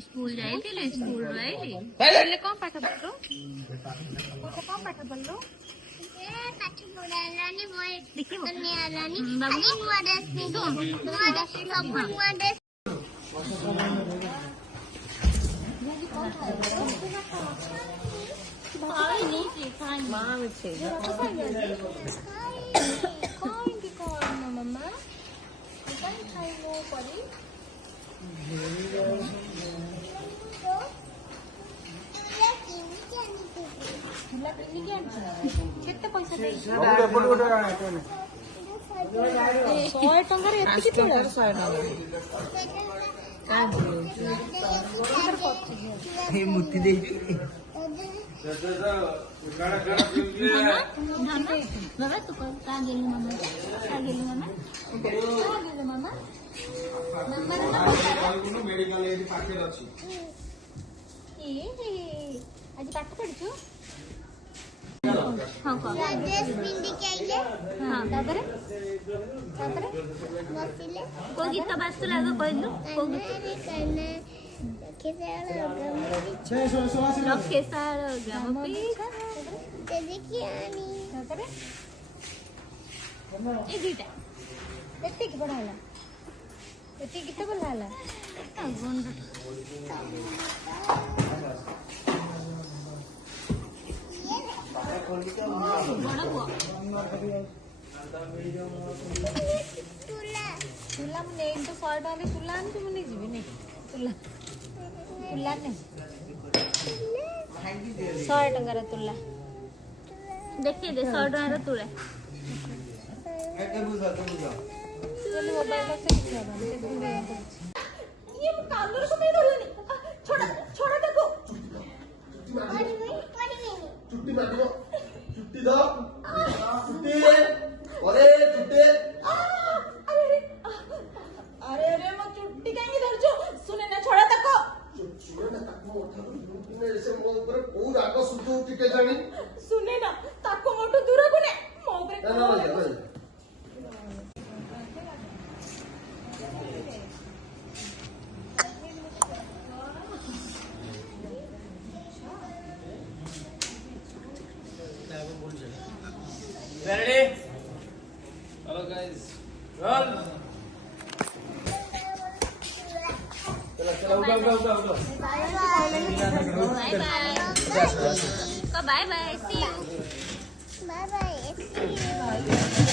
School जाइए school रही पहले कौन पाठ पढ़ो कौन पाठ पढ़लो पाठ पढ़ालानी मोय देखिबो दुनियालानी आनी नुआ ड्रेस पिंधो नुआ ड्रेस सब नुआ ड्रेस भाई नहीं खाई मां में छे कौन की कौन मम्मा कौन खाई लो परी केते पैसा दे 100 टंका रे एति किते 100 टंका हे मुट्ठी दे बाबा तू का गेली मामा मेडिकल एडी पाखे अछि ए आज पाठ पढछु हां को ड्रेस पिंडी के आइले हां तापरे बसिले को गीत बास्तु लागो कहलु को करना केसाळ गमपी ते देखि आनी तापरे ए गीता एते की पढाला एते गीत पढाला गोंड तुला मुझे तो 100 टका तुला आनी मुझे जीवी नहीं तुला तुला नहीं 100 टका रे तुला देखिए दे 100 टका रे तुला एते बुझा चल मोबाइल से दिखा ये कालर को नहीं डरनी छोड़ा देखो छुट्टी मारियो छुट्टी दो छुट्टी अरे छुट्टी अरे अरे मैं छुट्टी कहीं धरजो सुने ना छोड़ा तको सुने ना तको तुमने ऐसे मो ऊपर बहुत राग सुधु टिके जानी सुने ना तको मोटो दूर को ने मो ऊपर Ready? Hello guys. Roll. चलो उठो. Bye bye. See you. Bye bye. See you.